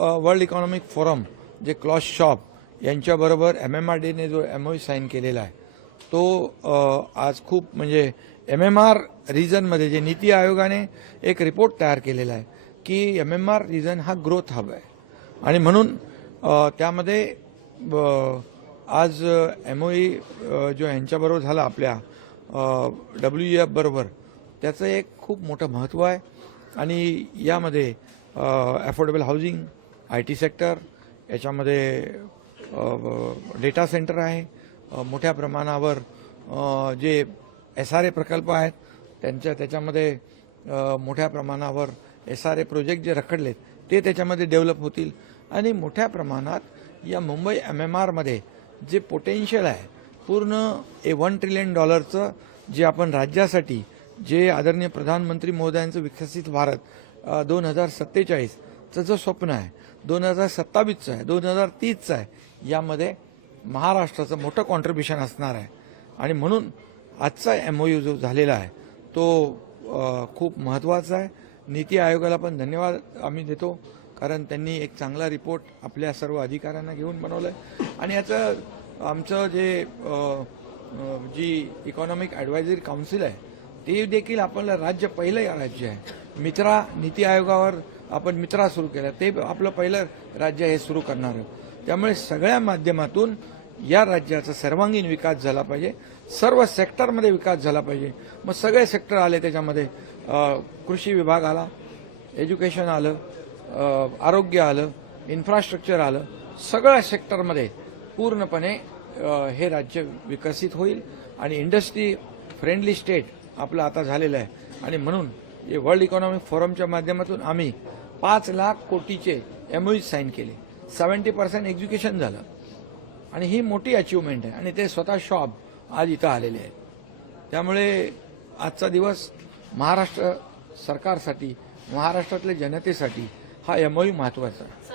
world economic forum जे cloth shop यांच्याबरोबर M M R डीने जो एम ओ e साईन केलेला आहे तो आज खूप म्हणजे एम एम आर रिजनमध्ये जे नीती आयोगाने एक रिपोर्ट तयार केलेला आहे की एम एम आर रिजन हा ग्रोथ हब आहे आणि म्हणून त्यामध्ये आज एम ओ e, जो यांच्याबरोबर झाला आपल्या डब्ल्यू एफ e बरोबर त्याचं एक खूप मोठं महत्त्व आहे आणि यामध्ये affordable housing I T sector याच्यामध्ये डेटा सेंटर आहे मोठ्या प्रमाणावर जे एस आर ए प्रकल्प आहेत त्यांच्या त्याच्यामध्ये मोठ्या प्रमाणावर एस आर ए प्रोजेक्ट जे रखडलेत ते त्याच्यामध्ये डेव्हलप होतील आणि मोठ्या प्रमाणात या मुंबई एम एम आरमध्ये जे पोटेन्शियल आहे पूर्ण ए वन ट्रिलियन डॉलरचं जे आपण राज्यासाठी जे आदरणीय प्रधानमंत्री मोदयांचं विकसित भारत दोन हजार सत्तेचाळीस चं जो स्वप्न आहे दोन हजार सत्तावीसचं आहे दोन हजार तीसचं आहे यामध्ये महाराष्ट्राचं मोठं कॉन्ट्रीब्युशन असणार आहे आणि म्हणून आजचा एम ओ यू जो झालेला आहे तो खूप महत्त्वाचा आहे नीती आयोगाला पण धन्यवाद आम्ही देतो कारण त्यांनी एक चांगला रिपोर्ट आपल्या सर्व अधिकाऱ्यांना घेऊन बनवला आहे आणि याचं आमचं जे जी इकॉनॉमिक ॲडवायझरी काउन्सिल आहे ते देखील आपलं राज्य पहिलं राज्य आहे मित्रा नीती आयोगावर आपण मित्रा सुरू केल्या ते आपलं पहिलं राज्य हे सुरू करणार आहे त्यामुळे सगळ्या माध्यमातून या राज्याचा सर्वांगीण विकास झाला पाहिजे सर्व सेक्टरमध्ये विकास झाला पाहिजे मग सगळे सेक्टर आले त्याच्यामध्ये कृषी विभाग आला एज्युकेशन आलं आरोग्य आलं इन्फ्रास्ट्रक्चर आलं सगळ्या सेक्टरमध्ये पूर्णपणे हे राज्य विकसित होईल आणि इंडस्ट्री फ्रेंडली स्टेट आपलं आता झालेलं आहे आणि म्हणून जे वर्ल्ड इकॉनॉमिक फोरमच्या माध्यमातून आम्ही पाच लाख कोटीचे एमओयू e साईन केले सेवन्टी पर्सेंट एज्युकेशन झालं आणि ही मोठी अचिव्हमेंट आहे आणि ते स्वतः शॉप आज इथं आलेले आहेत त्यामुळे आजचा दिवस महाराष्ट्र सरकारसाठी महाराष्ट्रातल्या जनतेसाठी हा एमओयू e महत्वाचा आहे